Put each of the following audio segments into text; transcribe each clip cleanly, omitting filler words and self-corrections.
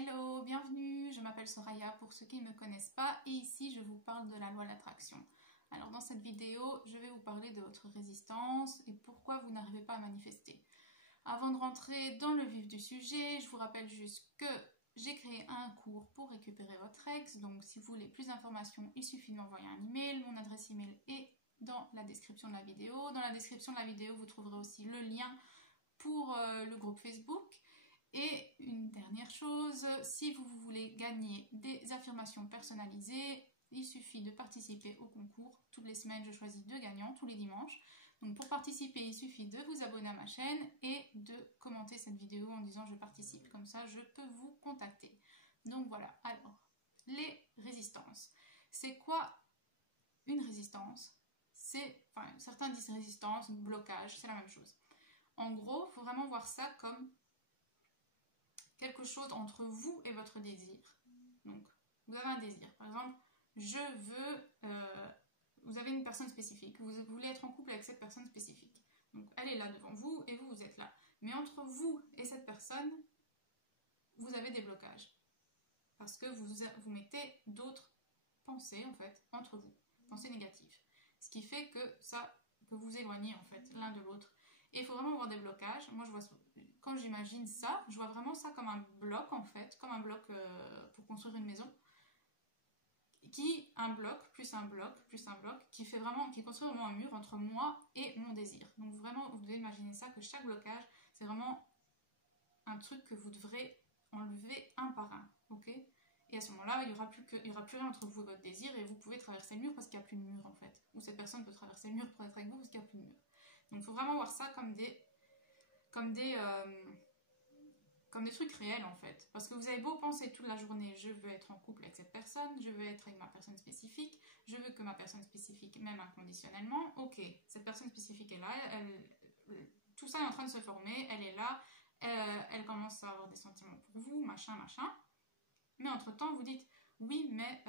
Hello, bienvenue, je m'appelle Soraya pour ceux qui ne me connaissent pas et ici je vous parle de la loi de l'attraction. Alors dans cette vidéo, je vais vous parler de votre résistance et pourquoi vous n'arrivez pas à manifester. Avant de rentrer dans le vif du sujet, je vous rappelle juste que j'ai créé un cours pour récupérer votre ex, donc si vous voulez plus d'informations, il suffit de m'envoyer un email, mon adresse email est dans la description de la vidéo. Dans la description de la vidéo, vous trouverez aussi le lien pour le groupe Facebook. Et une dernière chose, si vous voulez gagner des affirmations personnalisées, il suffit de participer au concours. Toutes les semaines, je choisis 2 gagnants, tous les dimanches. Donc pour participer, il suffit de vous abonner à ma chaîne et de commenter cette vidéo en disant je participe. Comme ça, je peux vous contacter. Donc voilà, alors, les résistances. C'est quoi une résistance? Certains disent résistance, blocage, c'est la même chose. En gros, il faut vraiment voir ça comme quelque chose entre vous et votre désir. Donc, vous avez un désir. Par exemple, vous avez une personne spécifique. Vous voulez être en couple avec cette personne spécifique. Donc, elle est là devant vous et vous êtes là. Mais entre vous et cette personne, vous avez des blocages. Parce que vous mettez d'autres pensées, en fait, entre vous. Pensées négatives. Ce qui fait que vous éloignez, en fait, l'un de l'autre. Et il faut vraiment avoir des blocages. Moi, quand j'imagine ça, je vois vraiment ça comme un bloc, en fait, comme un bloc pour construire une maison. Un bloc, plus un bloc, plus un bloc, qui construit vraiment un mur entre moi et mon désir. Donc vraiment, vous devez imaginer ça, que chaque blocage, c'est vraiment un truc que vous devrez enlever un par un, ok? Et à ce moment-là, il n'y aura plus rien entre vous et votre désir, et vous pouvez traverser le mur parce qu'il n'y a plus de mur, en fait. Ou cette personne peut traverser le mur pour être avec vous parce qu'il n'y a plus de mur. Donc il faut vraiment voir ça comme des trucs réels, en fait. Parce que vous avez beau penser toute la journée, je veux être en couple avec cette personne, je veux être avec ma personne spécifique, je veux que ma personne spécifique m'aime inconditionnellement. Ok, cette personne spécifique est là, tout ça est en train de se former, elle est là, elle commence à avoir des sentiments pour vous, machin, machin. Mais entre-temps, vous dites, oui, mais...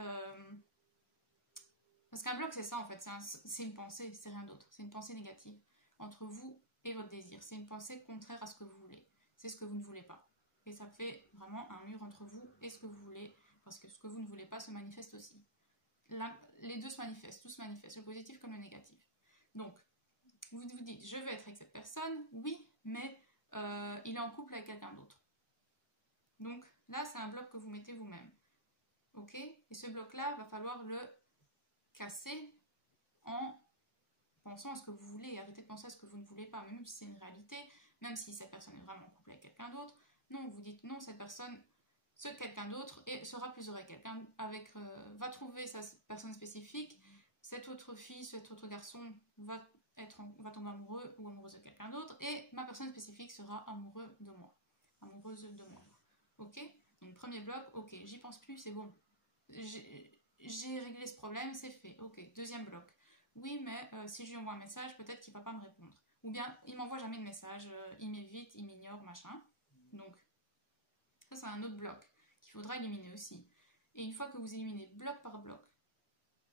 Parce qu'un bloc, c'est ça, en fait, c'est une pensée, c'est rien d'autre, c'est une pensée négative entre vous et votre désir. C'est une pensée contraire à ce que vous voulez. C'est ce que vous ne voulez pas. Et ça fait vraiment un mur entre vous et ce que vous voulez, parce que ce que vous ne voulez pas se manifeste aussi. Les deux se manifestent, tout se manifeste, le positif comme le négatif. Donc, vous vous dites, je veux être avec cette personne, oui, mais il est en couple avec quelqu'un d'autre. Donc, là, c'est un bloc que vous mettez vous-même. Ok? Et ce bloc-là, va falloir le casser en pensant à ce que vous voulez et arrêtez de penser à ce que vous ne voulez pas, même si c'est une réalité, même si cette personne est vraiment en couple avec quelqu'un d'autre. Non, vous dites non, cette personne, ce quelqu'un d'autre sera plus heureux va trouver sa personne spécifique, cette autre fille, cet autre garçon va tomber amoureux ou amoureuse de quelqu'un d'autre et ma personne spécifique sera amoureuse de moi. Ok? Donc premier bloc, ok, j'y pense plus, c'est bon. J'ai réglé ce problème, c'est fait. Ok, deuxième bloc. Oui, mais si je lui envoie un message, peut-être qu'il ne va pas me répondre. Ou bien, il m'envoie jamais de message, il m'évite, il m'ignore, machin. Donc, ça c'est un autre bloc qu'il faudra éliminer aussi. Et une fois que vous éliminez bloc par bloc,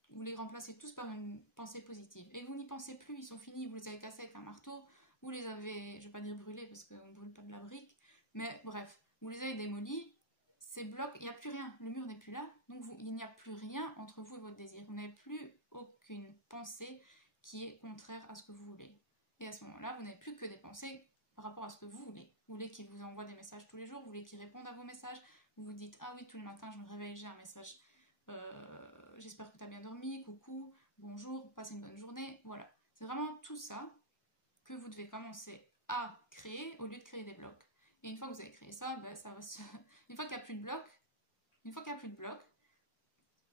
vous les remplacez tous par une pensée positive. Et vous n'y pensez plus, ils sont finis, vous les avez cassés avec un marteau, vous les avez, je ne vais pas dire brûlés parce qu'on ne brûle pas de la brique, mais bref, vous les avez démolis. Ces blocs, il n'y a plus rien, le mur n'est plus là, donc il n'y a plus rien entre vous et votre désir. Vous n'avez plus aucune pensée qui est contraire à ce que vous voulez. Et à ce moment-là, vous n'avez plus que des pensées par rapport à ce que vous voulez. Vous voulez qu'il vous envoie des messages tous les jours, vous voulez qu'il réponde à vos messages, vous vous dites, ah oui, tous les matins, je me réveille, j'ai un message, j'espère que tu as bien dormi, coucou, bonjour, passe une bonne journée, voilà. C'est vraiment tout ça que vous devez commencer à créer au lieu de créer des blocs. Et une fois que vous avez créé ça, une fois qu'il n'y a plus de bloc,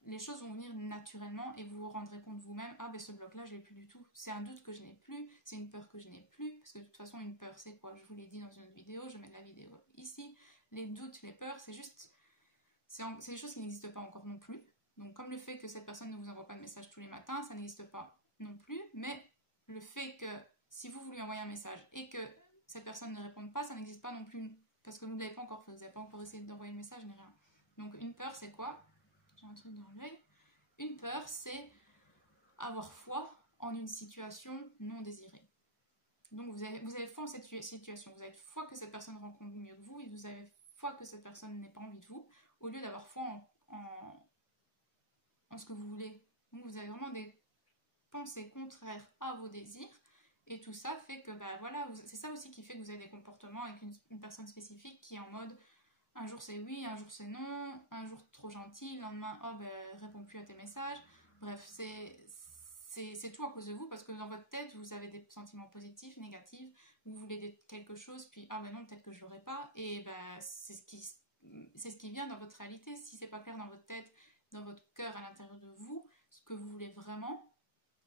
les choses vont venir naturellement et vous vous rendrez compte vous-même, ah ben ce bloc-là, je ne l'ai plus du tout. C'est un doute que je n'ai plus, c'est une peur que je n'ai plus, parce que de toute façon, une peur, c'est quoi? Je vous l'ai dit dans une autre vidéo, je mets la vidéo ici. Les doutes, les peurs, c'est des choses qui n'existent pas encore non plus. Donc comme le fait que cette personne ne vous envoie pas de message tous les matins, ça n'existe pas non plus, mais le fait que si vous lui envoyez un message et que cette personne ne réponde pas, ça n'existe pas non plus, parce que vous ne l'avez pas encore fait, vous n'avez pas encore essayé d'envoyer le message, ni rien. Donc une peur, c'est quoi? J'ai un truc dans l'œil. Une peur, c'est avoir foi en une situation non désirée. Donc vous avez foi en cette situation, vous avez foi que cette personne rencontre mieux que vous, et vous avez foi que cette personne n'ait pas envie de vous, au lieu d'avoir foi en ce que vous voulez. Donc vous avez vraiment des pensées contraires à vos désirs, et tout ça fait que, bah voilà, c'est ça aussi qui fait que vous avez des comportements avec une personne spécifique qui est en mode, un jour c'est oui, un jour c'est non, un jour trop gentil, le lendemain, oh ben, réponds plus à tes messages. Bref, c'est tout à cause de vous, parce que dans votre tête, vous avez des sentiments positifs, négatifs, vous voulez quelque chose, puis ah ben non, peut-être que je l'aurai pas, et ben c'est ce qui vient dans votre réalité. Si c'est pas clair dans votre tête, dans votre cœur, à l'intérieur de vous, ce que vous voulez vraiment,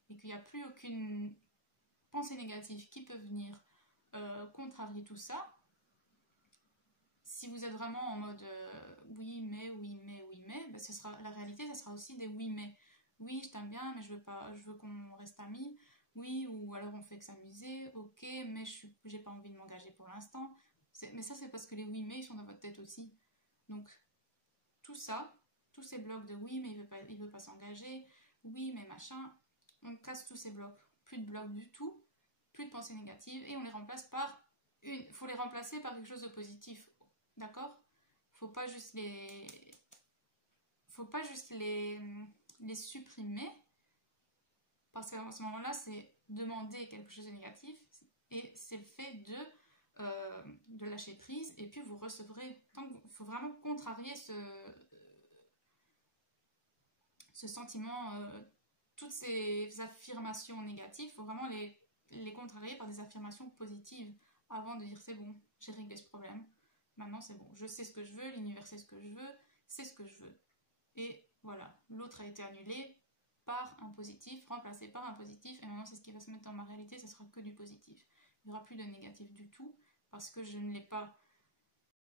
et qu'il n'y a plus aucune pensée négative qui peut venir contrarier tout ça, si vous êtes vraiment en mode oui mais, oui mais, oui mais, ben la réalité, ça sera aussi des oui mais. Oui, je t'aime bien, mais je veux qu'on reste amis. Oui, ou alors on fait que s'amuser, ok, mais j'ai pas envie de m'engager pour l'instant. Mais ça, c'est parce que les oui mais, ils sont dans votre tête aussi. Donc, tout ça, tous ces blocs de oui mais il veut pas s'engager, oui mais machin, on casse tous ces blocs. Plus de blocs du tout, plus de pensées négatives, et on les remplace par faut les remplacer par quelque chose de positif. D'accord? Faut pas juste les supprimer, parce qu'à ce moment-là, c'est demander quelque chose de négatif, et c'est le fait de lâcher prise, et puis vous recevrez. Il faut vraiment contrarier ce sentiment, toutes ces affirmations négatives, il faut vraiment les contrarier par des affirmations positives, avant de dire c'est bon, j'ai réglé ce problème. Maintenant c'est bon, je sais ce que je veux, l'univers sait ce que je veux, c'est ce que je veux. Et voilà, l'autre a été annulé par un positif, remplacé par un positif, et maintenant c'est ce qui va se mettre dans ma réalité, ce sera que du positif. Il n'y aura plus de négatif du tout, parce que je ne l'ai pas